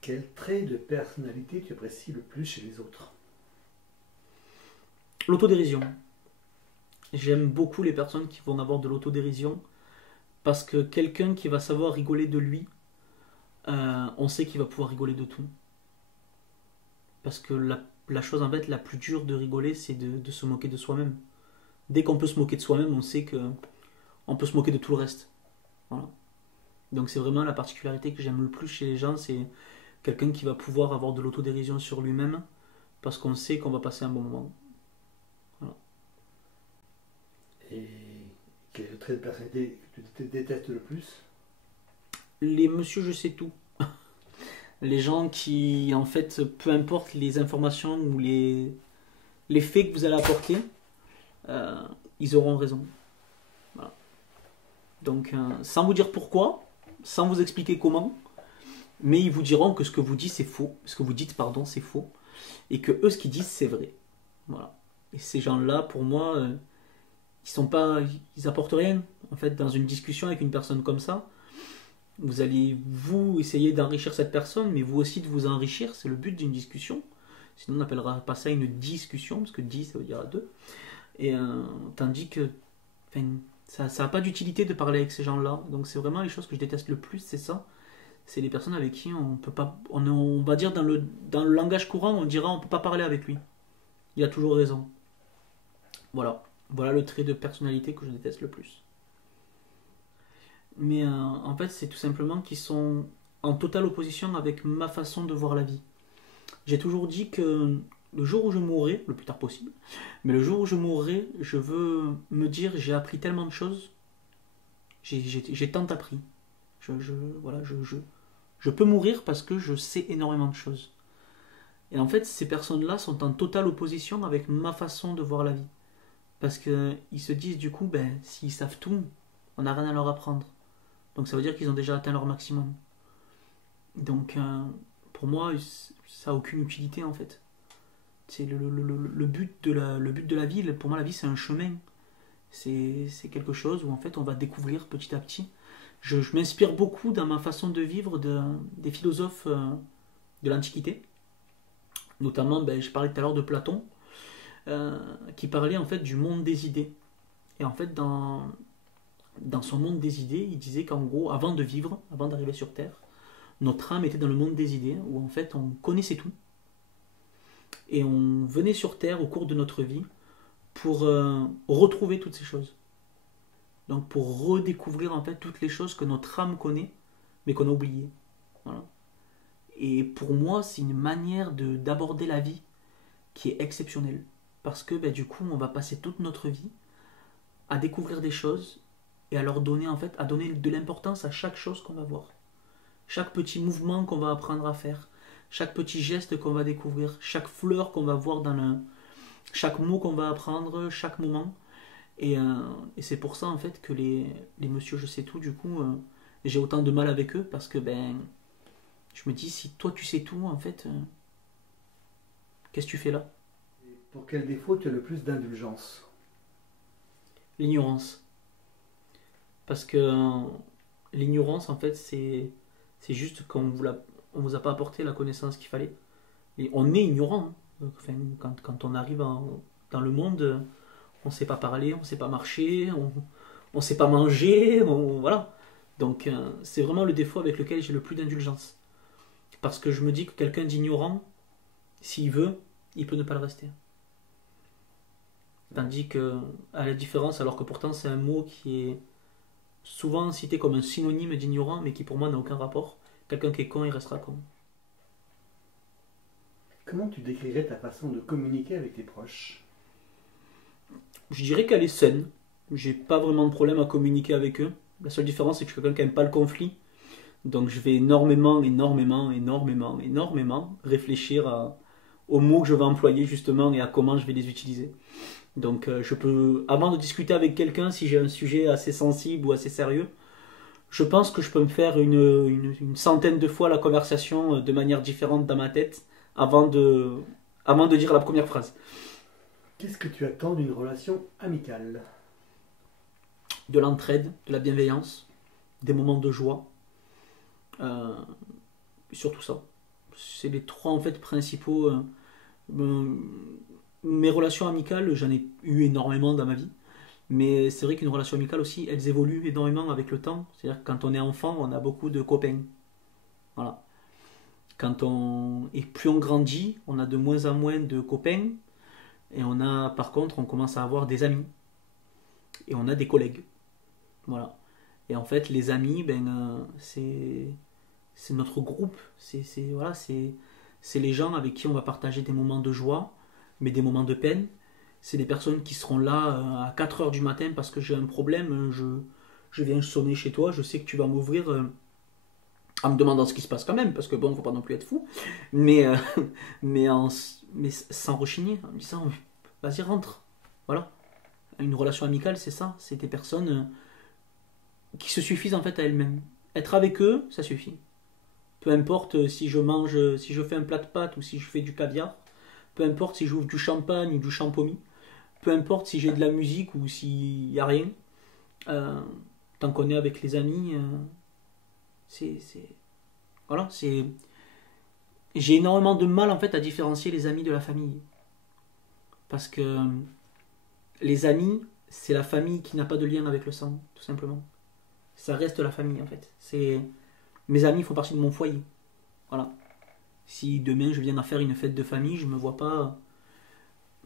Quel trait de personnalité tu apprécies le plus chez les autres? L'autodérision. J'aime beaucoup les personnes qui vont avoir de l'autodérision parce que quelqu'un qui va savoir rigoler de lui, on sait qu'il va pouvoir rigoler de tout. Parce que la chose en fait la plus dure de rigoler, c'est de se moquer de soi-même. Dès qu'on peut se moquer de soi-même, on sait que on peut se moquer de tout le reste. Voilà. Donc c'est vraiment la particularité que j'aime le plus chez les gens, c'est quelqu'un qui va pouvoir avoir de l'autodérision sur lui-même parce qu'on sait qu'on va passer un bon moment. Voilà. Et quel est le trait de personnalité que tu détestes le plus? Les monsieur je sais tout. Les gens qui, en fait, peu importe les informations ou les faits que vous allez apporter, euh, ils auront raison. Voilà. Donc, sans vous dire pourquoi, sans vous expliquer comment, mais ils vous diront que ce que vous dites c'est faux, ce que vous dites pardon c'est faux, et que eux ce qu'ils disent c'est vrai. Voilà. Et ces gens-là, pour moi, ils sont pas, ils apportent rien. En fait, dans une discussion avec une personne comme ça, vous allez vous essayer d'enrichir cette personne, mais vous aussi de vous enrichir. C'est le but d'une discussion. Sinon, on n'appellera pas ça une discussion, parce que 10 ça veut dire à deux. Et tandis que, enfin, ça n'a pas d'utilité de parler avec ces gens-là. Donc c'est vraiment les choses que je déteste le plus, c'est ça. C'est les personnes avec qui on peut pas, on va dire dans le langage courant, on dira on peut pas parler avec lui. Il a toujours raison. Voilà, voilà le trait de personnalité que je déteste le plus. Mais en fait, c'est tout simplement qu'ils sont en totale opposition avec ma façon de voir la vie. J'ai toujours dit que le jour où je mourrai, le plus tard possible, mais le jour où je mourrai, je veux me dire j'ai appris tellement de choses, j'ai tant appris. Voilà, je peux mourir parce que je sais énormément de choses. Et en fait, ces personnes-là sont en totale opposition avec ma façon de voir la vie. Parce qu'ils se disent du coup, ben, s'ils savent tout, on n'a rien à leur apprendre. Donc ça veut dire qu'ils ont déjà atteint leur maximum. Donc pour moi, ça n'a aucune utilité en fait. C'est le but le but de la vie, pour moi la vie c'est un chemin. C'est quelque chose où en fait on va découvrir petit à petit. Je m'inspire beaucoup dans ma façon de vivre des philosophes de l'Antiquité. Notamment, ben, je parlais tout à l'heure de Platon, qui parlait en fait du monde des idées. Et en fait, dans son monde des idées, il disait qu'en gros, avant de vivre, avant d'arriver sur Terre, notre âme était dans le monde des idées, où en fait on connaissait tout. Et on venait sur Terre au cours de notre vie pour retrouver toutes ces choses. Donc pour redécouvrir en fait toutes les choses que notre âme connaît, mais qu'on a oubliées. Voilà. Et pour moi, c'est une manière d'aborder la vie qui est exceptionnelle. Parce que ben, du coup, on va passer toute notre vie à découvrir des choses et à leur donner en fait, à donner de l'importance à chaque chose qu'on va voir. Chaque petit mouvement qu'on va apprendre à faire, chaque petit geste qu'on va découvrir, chaque fleur qu'on va voir chaque mot qu'on va apprendre, chaque moment. Et c'est pour ça en fait que les monsieur je sais tout, du coup, j'ai autant de mal avec eux parce que ben, je me dis si toi tu sais tout, en fait, qu'est-ce que tu fais là? Et pour quel défaut tu as le plus d'indulgence? L'ignorance. Parce que l'ignorance en fait c'est juste qu'on on vous a pas apporté la connaissance qu'il fallait. Et on est ignorant. Hein. Enfin, quand on arrive dans le monde, on ne sait pas parler, on ne sait pas marcher, on ne sait pas manger, voilà. Donc c'est vraiment le défaut avec lequel j'ai le plus d'indulgence. Parce que je me dis que quelqu'un d'ignorant, s'il veut, il peut ne pas le rester. Tandis que, à la différence, alors que pourtant c'est un mot qui est souvent cité comme un synonyme d'ignorant, mais qui pour moi n'a aucun rapport. Quelqu'un qui est con, il restera con. Comment tu décrirais ta façon de communiquer avec tes proches? Je dirais qu'elle est saine. J'ai pas vraiment de problème à communiquer avec eux. La seule différence, c'est que je suis quelqu'un qui n'aime pas le conflit. Donc je vais énormément réfléchir aux mots que je vais employer justement et à comment je vais les utiliser. Donc je peux, avant de discuter avec quelqu'un, si j'ai un sujet assez sensible ou assez sérieux, je pense que je peux me faire une centaine de fois la conversation de manière différente dans ma tête avant de, avant de dire la première phrase. Qu'est-ce que tu attends d'une relation amicale? De l'entraide, de la bienveillance, des moments de joie, euh, surtout ça. c'est les trois en fait principaux. Euh, Mes relations amicales, j'en ai eu énormément dans ma vie. Mais c'est vrai qu'une relation amicale aussi, elles évoluent énormément avec le temps. C'est-à-dire que quand on est enfant, on a beaucoup de copains. Voilà. Et plus on grandit, on a de moins en moins de copains. Et par contre, on commence à avoir des amis. Et on a des collègues. Voilà. Et en fait, les amis, c'est notre groupe. Voilà, c'est les gens avec qui on va partager des moments de joie, mais des moments de peine. C'est des personnes qui seront là à 4 heures du matin parce que j'ai un problème. Je viens sonner chez toi, je sais que tu vas m'ouvrir en me demandant ce qui se passe quand même, parce que bon, faut pas non plus être fou. Mais, mais, mais sans rechigner, en me disant, vas-y, rentre. Voilà. Une relation amicale, c'est ça. C'est des personnes qui se suffisent en fait à elles-mêmes. Être avec eux, ça suffit. Peu importe si je mange, si je fais un plat de pâtes ou si je fais du caviar. Peu importe si j'ouvre du champagne ou du champomis. Peu importe si j'ai de la musique ou s'il n'y a rien. Euh, Tant qu'on est avec les amis, voilà, c'est. J'ai énormément de mal en fait à différencier les amis de la famille. Parce que les amis, c'est la famille qui n'a pas de lien avec le sang, tout simplement. Ça reste la famille en fait. Mes amis font partie de mon foyer. Voilà. Si demain je viens à faire une fête de famille, je me vois pas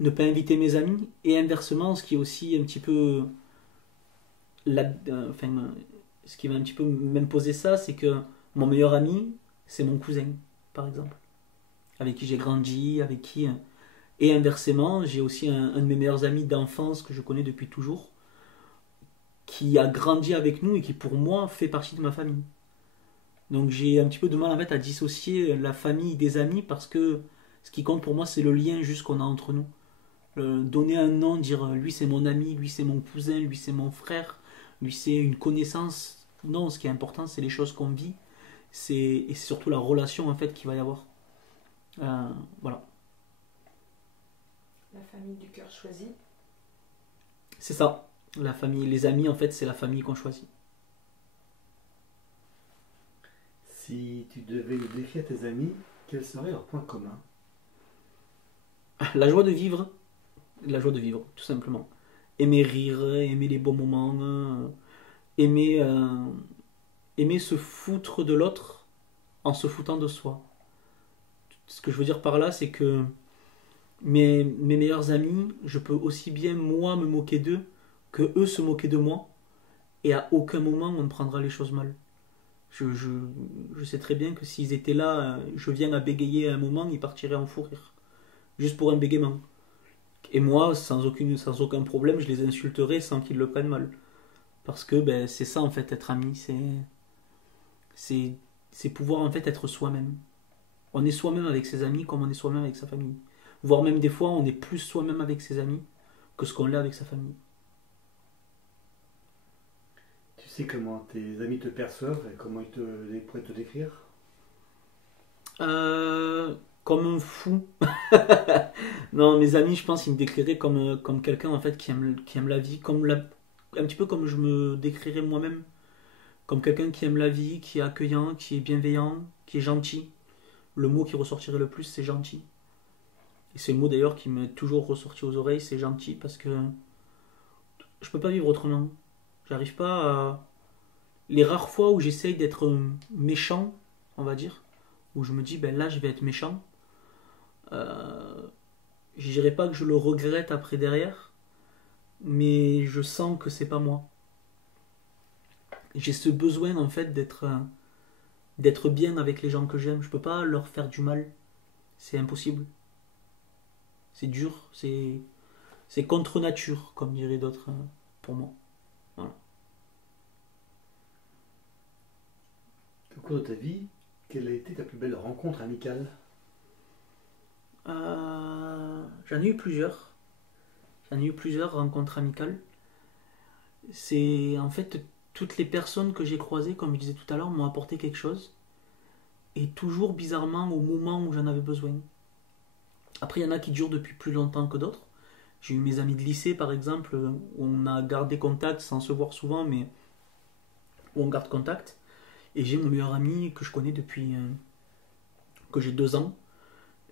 ne pas inviter mes amis. Et inversement, ce qui est aussi un petit peu ce qui va un petit peu m'imposer ça, c'est que mon meilleur ami, c'est mon cousin, par exemple, avec qui j'ai grandi, avec qui. Et inversement, j'ai aussi un de mes meilleurs amis d'enfance que je connais depuis toujours, qui a grandi avec nous et qui pour moi fait partie de ma famille. Donc j'ai un petit peu de mal en fait à dissocier la famille des amis parce que ce qui compte pour moi c'est le lien juste qu'on a entre nous. Donner un nom, dire lui c'est mon ami, lui c'est mon cousin, lui c'est mon frère, lui c'est une connaissance. Non, ce qui est important c'est les choses qu'on vit, et c'est surtout la relation en fait qu'il va y avoir. Voilà. La famille du cœur choisi. C'est ça. La famille, les amis en fait c'est la famille qu'on choisit. Si tu devais décrire tes amis, quels seraient leurs points communs? La joie de vivre, tout simplement. Aimer rire, aimer les bons moments, aimer, aimer se foutre de l'autre en se foutant de soi. Ce que je veux dire par là, c'est que mes meilleurs amis, je peux aussi bien moi me moquer d'eux que eux se moquer de moi, et à aucun moment on ne prendra les choses mal. Je sais très bien que s'ils étaient là, je viens à bégayer à un moment, ils partiraient en fou rire. Juste pour un bégaiement. Et moi, sans aucun problème, je les insulterai sans qu'ils le prennent mal. Parce que c'est ça en fait, être ami, c'est pouvoir en fait être soi-même. On est soi-même avec ses amis comme on est soi-même avec sa famille. Voire même des fois, on est plus soi-même avec ses amis que ce qu'on l'est avec sa famille. Tu sais comment tes amis te perçoivent et comment ils pourraient te décrire? Comme un fou. Non, mes amis, je pense, ils me décriraient comme quelqu'un en fait qui aime la vie, un petit peu comme je me décrirais moi-même, comme quelqu'un qui aime la vie, qui est accueillant, qui est bienveillant, qui est gentil. Le mot qui ressortirait le plus, c'est gentil. Et c'est le mot d'ailleurs qui m'est toujours ressorti aux oreilles, c'est gentil, parce que je peux pas vivre autrement. J'arrive pas à. Les rares fois où j'essaye d'être méchant, on va dire, où je me dis, là je vais être méchant, je dirais pas que je le regrette après derrière, mais je sens que c'est pas moi. J'ai ce besoin en fait d'être bien avec les gens que j'aime. Je peux pas leur faire du mal. C'est impossible. C'est dur. C'est contre nature, comme diraient d'autres pour moi. Voilà. Au cours de ta vie, quelle a été ta plus belle rencontre amicale? J'en ai eu plusieurs. J'en ai eu plusieurs rencontres amicales. C'est en fait toutes les personnes que j'ai croisées, comme je disais tout à l'heure, m'ont apporté quelque chose. Et toujours bizarrement au moment où j'en avais besoin. Après, il y en a qui durent depuis plus longtemps que d'autres. J'ai eu mes amis de lycée, par exemple, où on a gardé contact sans se voir souvent, mais où on garde contact. Et j'ai mon meilleur ami que je connais depuis que j'ai 2 ans,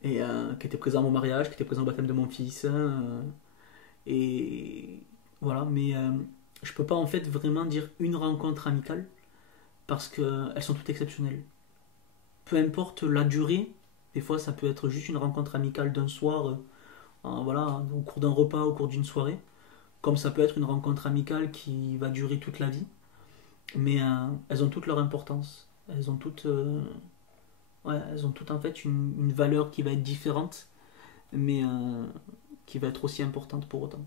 et qui était présent à mon mariage, qui était présent au baptême de mon fils. Et voilà, mais je peux pas en fait vraiment dire une rencontre amicale parce qu'elles sont toutes exceptionnelles. Peu importe la durée, des fois ça peut être juste une rencontre amicale d'un soir, voilà, au cours d'un repas, au cours d'une soirée, comme ça peut être une rencontre amicale qui va durer toute la vie, mais elles ont toutes leur importance. Elles ont toutes en fait une valeur qui va être différente, mais qui va être aussi importante pour autant.